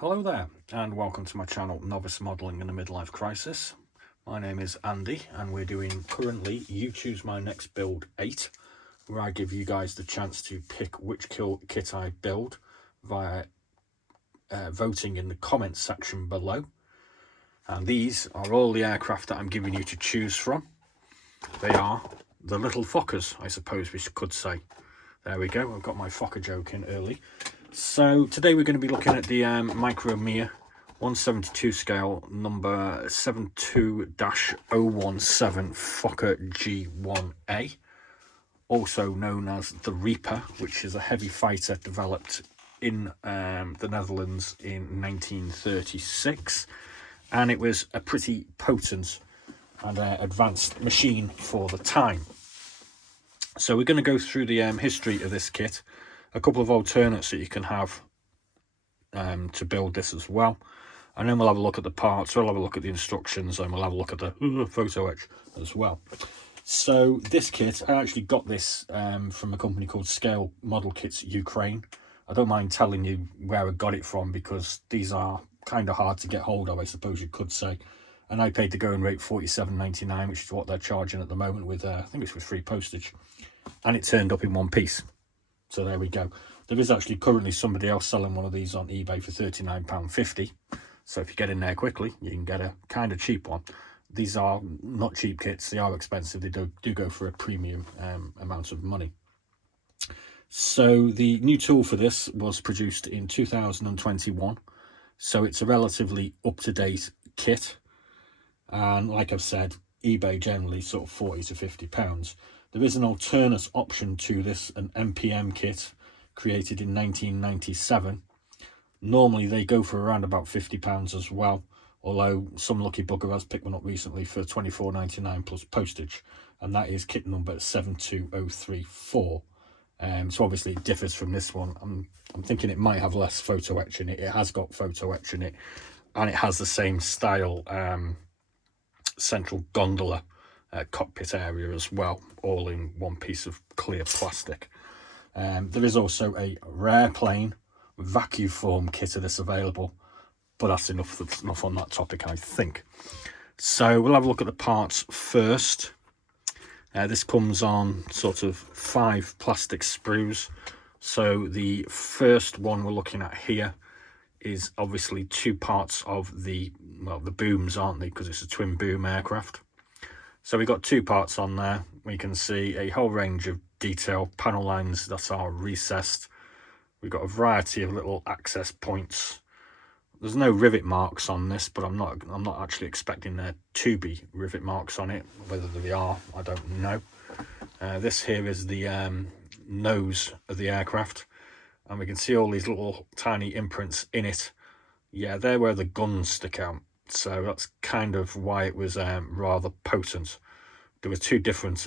Hello there and welcome to my channel Novice Modelling in a Midlife Crisis. My name is Andy and we're doing currently You Choose My Next Build 8, where I give you guys the chance to pick which kit I build via voting in the comments section below. And these are all the aircraft that I'm giving you to choose from. They are the little Fokker'S, I suppose we could say. There we go, I've got my Fokker joke in early. So today we're going to be looking at the Mikro 172 scale number 72-017 Fokker G1-A, also known as the Reaper, which is a heavy fighter developed in the Netherlands in 1936, and it was a pretty potent and advanced machine for the time. So we're going to go through the history of this kit, a couple of alternates that you can have to build this as well, and then we'll have a look at the parts, we'll have a look at the instructions, and we'll have a look at the photo etch as well. So this kit, I actually got this from a company called Scale Model Kits Ukraine. I don't mind telling you where I got it from because these are kind of hard to get hold of, I suppose you could say. And I paid the going rate $47.99, which is what they're charging at the moment with, I think it's with free postage. And it turned up in one piece. So there we go. There is actually currently somebody else selling one of these on eBay for £39.50. So if you get in there quickly, you can get a kind of cheap one. These are not cheap kits. They are expensive. They do go for a premium amount of money. So the new tool for this was produced in 2021. So it's a relatively up-to-date kit. And like I've said, eBay generally sort of £40 to £50. There is an alternate option to this, an MPM kit created in 1997. Normally they go for around about £50 as well, although some lucky bugger has picked one up recently for £24.99 plus postage, and that is kit number 72034. So obviously it differs from this one. I'm thinking it might have less photo etch in it. It has got photo etch in it, and it has the same style central gondola cockpit area as well, all in one piece of clear plastic. There is also a rare plane vacuum form kit of this available, but that's enough on that topic, I think. So we'll have a look at the parts first. This comes on sort of 5 plastic sprues. So the first one we're looking at here is obviously 2 parts of the booms, aren't they, because it's a twin boom aircraft. So we've got 2 parts on there. We can see a whole range of detail panel lines that are recessed. We've got a variety of little access points. There's no rivet marks on this, but I'm not actually expecting there to be rivet marks on it. Whether they are, I don't know. This here is the nose of the aircraft, and we can see all these little tiny imprints in it. Yeah, they're where the guns stick out. So that's kind of why it was rather potent. There were 2 different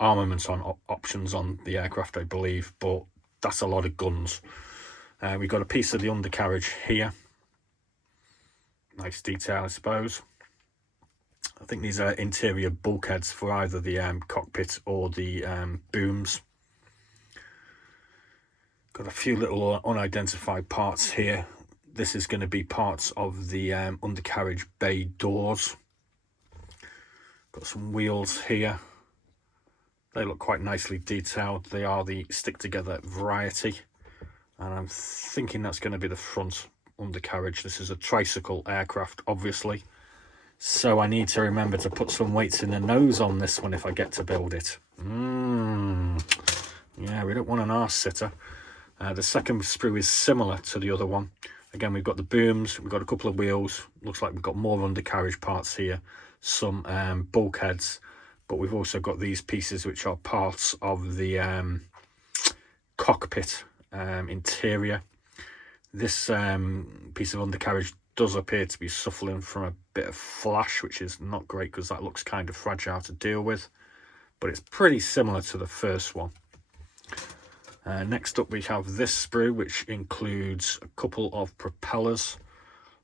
armaments options on the aircraft, I believe, but that's a lot of guns. We've got a piece of the undercarriage here. Nice detail, I suppose. I think these are interior bulkheads for either the cockpit or the booms. Got a few little unidentified parts here. This is going to be parts of the undercarriage bay doors. Got some wheels here. They look quite nicely detailed. They are the stick together variety, and I'm thinking that's going to be the front undercarriage. This is a tricycle aircraft, obviously, so I need to remember to put some weights in the nose on this one if I get to build it. Yeah, we don't want an arse sitter. The second sprue is similar to the other one. Again, we've got the booms, we've got a couple of wheels. Looks like we've got more undercarriage parts here, some bulkheads, but we've also got these pieces which are parts of the cockpit interior. This piece of undercarriage does appear to be suffering from a bit of flash, which is not great because that looks kind of fragile to deal with, but it's pretty similar to the first one. Next up we have this sprue, which includes a couple of propellers,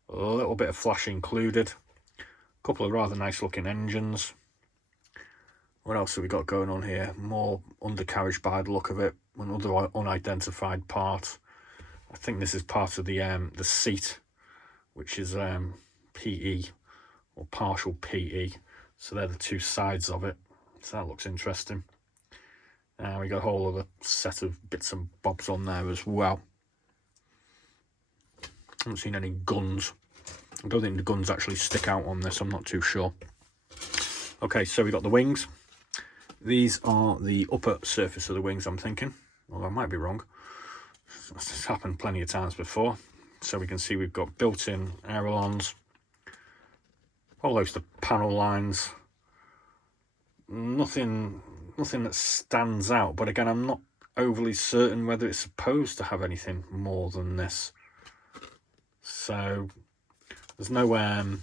a little bit of flash included, a couple of rather nice looking engines. What else have we got going on here? More undercarriage by the look of it, another unidentified part. I think this is part of the seat, which is PE or partial PE. So they're the two sides of it. So that looks interesting. We got a whole other set of bits and bobs on there as well. I haven't seen any guns. I don't think the guns actually stick out on this. I'm not too sure. Okay, so we got the wings. These are the upper surface of the wings, I'm thinking. Well, I might be wrong. It's happened plenty of times before. So we can see we've got built-in ailerons, all those the panel lines. Nothing that stands out, but again, I'm not overly certain whether it's supposed to have anything more than this. So there's no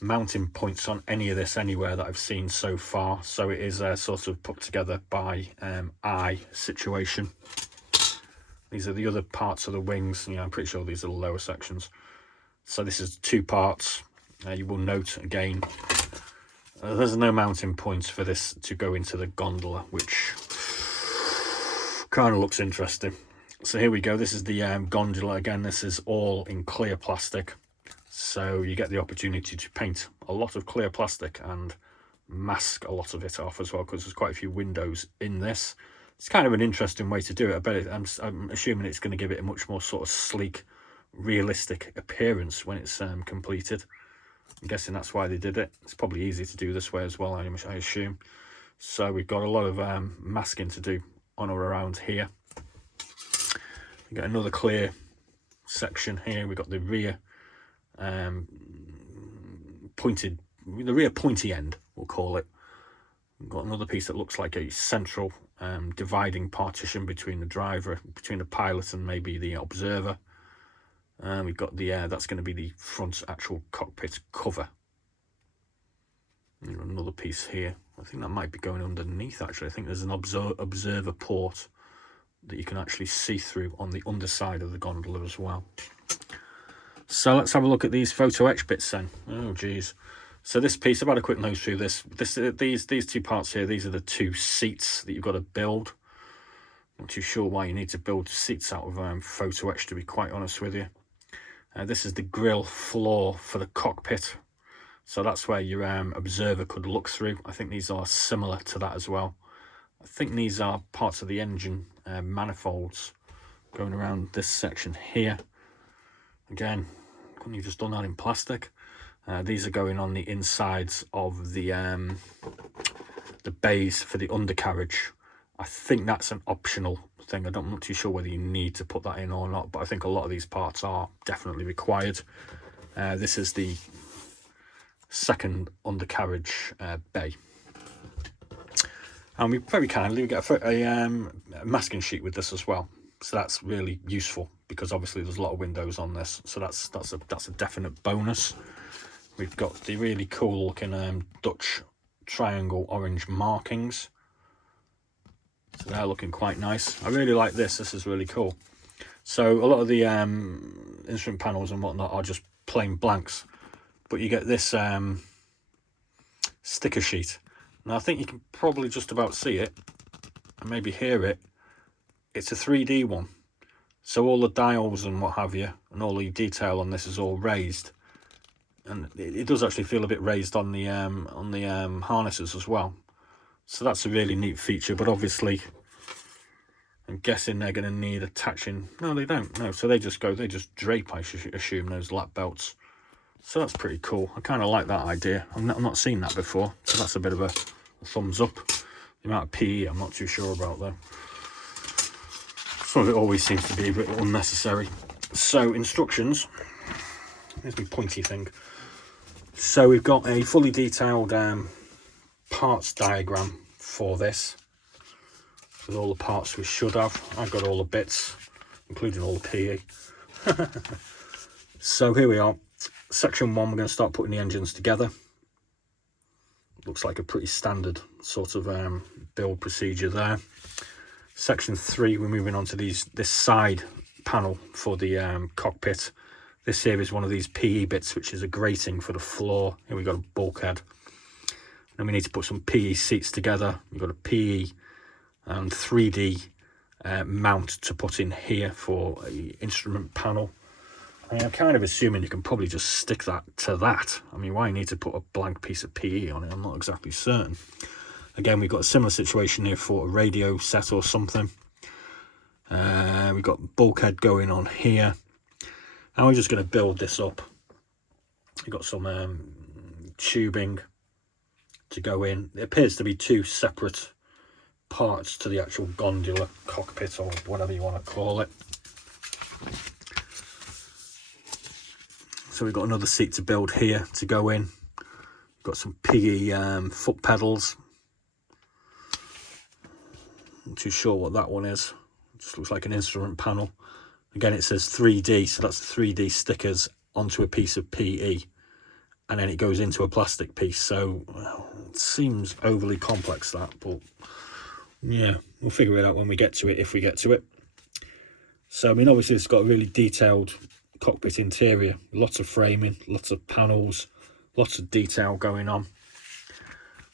mounting points on any of this anywhere that I've seen so far, so it is sort of put together by eye situation. These are the other parts of the wings. I'm pretty sure these are the lower sections. So this is 2 parts. You will note again, there's no mounting points for this to go into the gondola, which kind of looks interesting. So here we go. This is the gondola. Again, this is all in clear plastic. So you get the opportunity to paint a lot of clear plastic and mask a lot of it off as well, because there's quite a few windows in this. It's kind of an interesting way to do it. I bet I'm assuming it's going to give it a much more sort of sleek, realistic appearance when it's completed. I'm guessing that's why they did it. It's probably easy to do this way as well, I assume. So we've got a lot of masking to do on or around here. We've got another clear section here. We've got the rear pointy end, we'll call it. We've got another piece that looks like a central dividing partition between the driver, between the pilot and maybe the observer. We've got the that's going to be the front actual cockpit cover. And another piece here. I think that might be going underneath actually. I think there's an observer port that you can actually see through on the underside of the gondola as well. So let's have a look at these photo etch bits then. Oh geez. So this piece, I've had a quick nose through this. These 2 parts here, these are the 2 seats that you've got to build. Not too sure why you need to build seats out of photo etch, to be quite honest with you. This is the grille floor for the cockpit. So that's where your observer could look through. I think these are similar to that as well. I think these are parts of the engine manifolds going around this section here. Again, couldn't you just done that in plastic? These are going on the insides of the bays for the undercarriage. I think that's an optional thing. I'm not too sure whether you need to put that in or not, but I think a lot of these parts are definitely required. This is the second undercarriage bay. And we very kindly get a masking sheet with this as well. So that's really useful because obviously there's a lot of windows on this. So that's a definite bonus. We've got the really cool looking Dutch triangle orange markings. So they're looking quite nice. I really like this. This is really cool. So a lot of the instrument panels and whatnot are just plain blanks, but you get this sticker sheet. Now I think you can probably just about see it and maybe hear it. It's a 3D one. So all the dials and what have you, and all the detail on this is all raised. And it does actually feel a bit raised on the harnesses as well. So that's a really neat feature, but obviously I'm guessing they're going to need attaching. No, they don't. No, so they just drape, I assume, those lap belts. So that's pretty cool. I kind of like that idea. I've not seen that before, so that's a bit of a thumbs up. The amount of PE, I'm not too sure about though. Some of it always seems to be a bit unnecessary. So instructions. Here's my pointy thing. So we've got a fully detailed parts diagram for this with all the parts we should have. I've got all the bits, including all the PE. So here we are. Section 1, we're going to start putting the engines together. Looks like a pretty standard sort of build procedure there. Section 3, we're moving on to this side panel for the cockpit. This here is one of these PE bits, which is a grating for the floor. Here we've got a bulkhead. Then we need to put some PE seats together. We've got a PE and 3D mount to put in here for a instrument panel. I mean, I'm kind of assuming you can probably just stick that to that. I mean, why need to put a blank piece of PE on it? I'm not exactly certain. Again, we've got a similar situation here for a radio set or something. We've got bulkhead going on here. And we're just going to build this up. We've got some tubing to go in. It appears to be two separate parts to the actual gondola cockpit, or whatever you want to call it. So we've got another seat to build here to go in. We've got some PE foot pedals. Not too sure what that one is. It just looks like an instrument panel. Again, it says 3D, so that's 3D stickers onto a piece of PE, and then it goes into a plastic piece. So it seems overly complex, that, but yeah, we'll figure it out when we get to it, if we get to it. So I mean, obviously it's got a really detailed cockpit interior, lots of framing, lots of panels, lots of detail going on.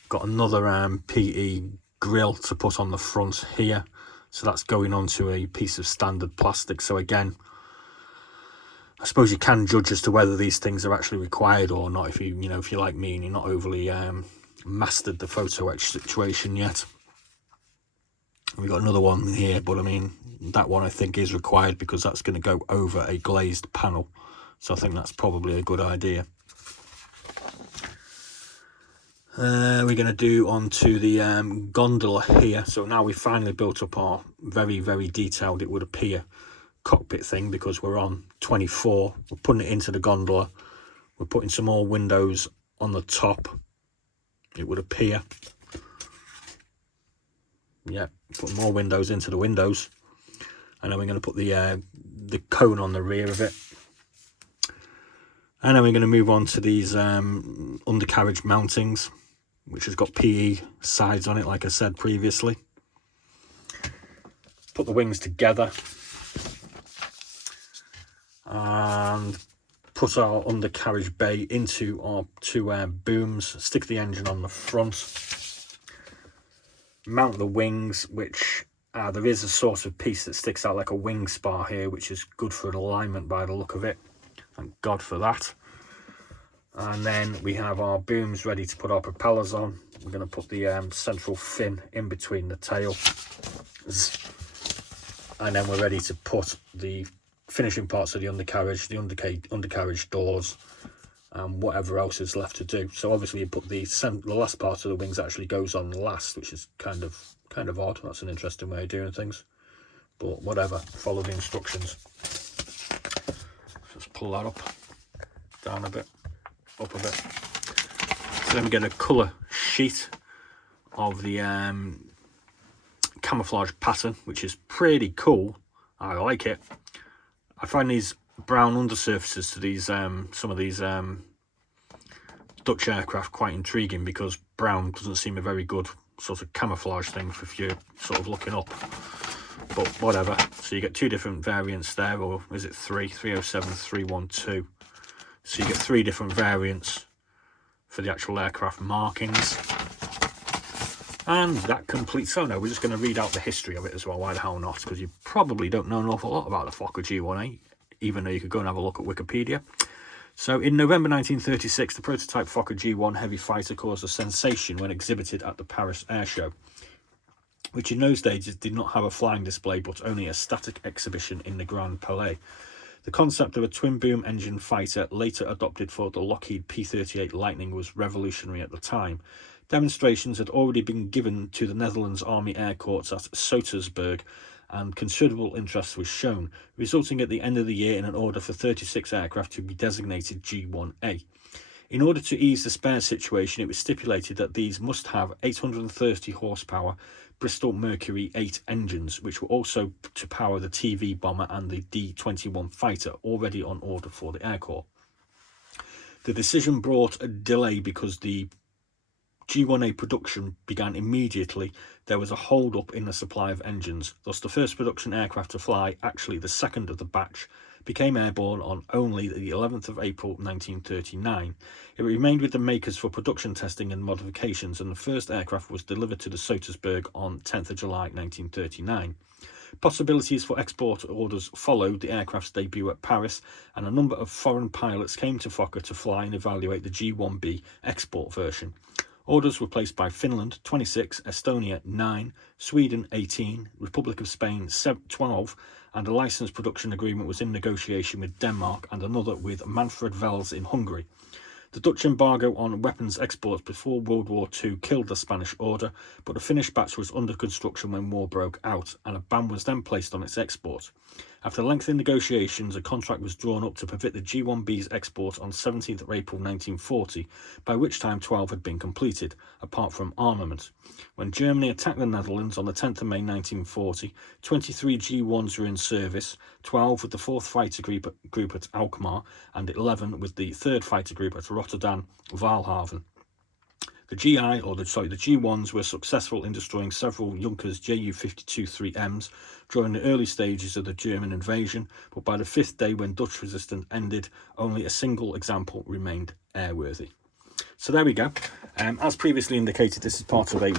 Got another PE grill to put on the front here, so that's going onto a piece of standard plastic. So again, I suppose you can judge as to whether these things are actually required or not, if if you're like me and you're not overly mastered the photo etch situation yet. We got another one here, but I mean, that one I think is required because that's going to go over a glazed panel, so I think that's probably a good idea. We're going to do onto the gondola here. So now we've finally built up our very, very detailed, it would appear, cockpit thing, because we're on 24. We're putting it into the gondola. We're putting some more windows on the top, it would appear. Yeah, put more windows into the windows, and then we're going to put the cone on the rear of it, and then we're going to move on to these undercarriage mountings, which has got PE sides on it, like I said previously. Put the wings together and put our undercarriage bay into our two booms, stick the engine on the front, mount the wings, which there is a sort of piece that sticks out like a wing spar here, which is good for an alignment by the look of it. Thank God for that. And then we have our booms ready to put our propellers on. We're going to put the central fin in between the tail, and then we're ready to put the finishing parts of the undercarriage, the undercarriage doors, and whatever else is left to do. So obviously you put the last part of the wings actually goes on last, which is kind of odd. That's an interesting way of doing things, but whatever, follow the instructions. Just pull that up, down a bit, up a bit. So then we get a colour sheet of the camouflage pattern, which is pretty cool. I like it. I find these brown undersurfaces to these some of these Dutch aircraft quite intriguing, because brown doesn't seem a very good sort of camouflage thing if you're sort of looking up, but whatever. So you get two different variants there, or is it 307, 312? So you get three different variants for the actual aircraft markings. And that completes. So no, we're just going to read out the history of it as well. Why the hell not? Because you probably don't know an awful lot about the Fokker G1-A, even though you could go and have a look at Wikipedia. So in November 1936, the prototype Fokker G1 heavy fighter caused a sensation when exhibited at the Paris Air Show, which in those days did not have a flying display but only a static exhibition in the Grand Palais. The concept of a twin-boom engine fighter, later adopted for the Lockheed P-38 Lightning, was revolutionary at the time. Demonstrations had already been given to the Netherlands Army Air Corps at Sotersburg, and considerable interest was shown, resulting at the end of the year in an order for 36 aircraft to be designated G1-A. In order to ease the spare situation, it was stipulated that these must have 830 horsepower Bristol Mercury 8 engines, which were also to power the TV bomber and the D-21 fighter, already on order for the Air Corps. The decision brought a delay because the G1-A production began immediately. There was a hold-up in the supply of engines. Thus, the first production aircraft to fly, actually the second of the batch, became airborne on only the 11th of April 1939. It remained with the makers for production testing and modifications, and the first aircraft was delivered to the Sotersburg on 10th of July 1939. Possibilities for export orders followed the aircraft's debut at Paris, and a number of foreign pilots came to Fokker to fly and evaluate the G1-B export version. Orders were placed by Finland 26, Estonia 9, Sweden 18, Republic of Spain 12, and a licensed production agreement was in negotiation with Denmark and another with Manfred Vels in Hungary. The Dutch embargo on weapons exports before World War II killed the Spanish order, but a finished batch was under construction when war broke out, and a ban was then placed on its export. After lengthy negotiations, a contract was drawn up to permit the G1-B's export on 17th of April 1940, by which time 12 had been completed, apart from armament. When Germany attacked the Netherlands on the 10th of May 1940, 23 G1s were in service, 12 with the 4th Fighter Group at Alkmaar, and 11 with the 3rd Fighter Group at Rotterdam Walhaven. The G1s were successful in destroying several Junkers Ju-52-3Ms during the early stages of the German invasion, but by the 5th day when Dutch resistance ended, only a single example remained airworthy. So there we go. As previously indicated, this is part of a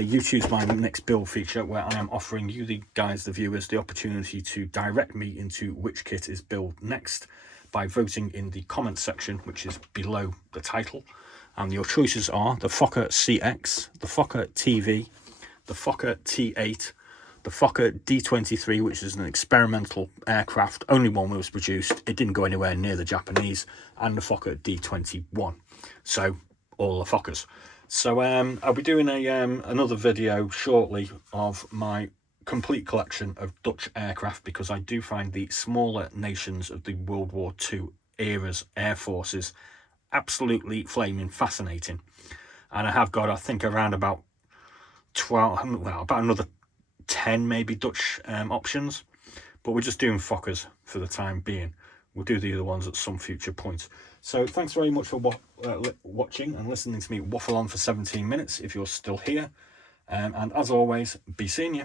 You Choose My Next Build feature, where I am offering you, the viewers, the opportunity to direct me into which kit is built next by voting in the comments section, which is below the title. And your choices are the Fokker CX, the Fokker TV, the Fokker T8, the Fokker D23, which is an experimental aircraft, only one was produced, it didn't go anywhere near the Japanese, and the Fokker D21. So all the Fokkers. So I'll be doing another video shortly of my complete collection of Dutch aircraft, because I do find the smaller nations of the World War II era's air forces absolutely flaming fascinating. And I have got, I think, around about 12, well, about another 10 maybe Dutch options, but we're just doing Fokkers for the time being. We'll do the other ones at some future point. So thanks very much for watching and listening to me waffle on for 17 minutes if you're still here, and as always, be seeing you.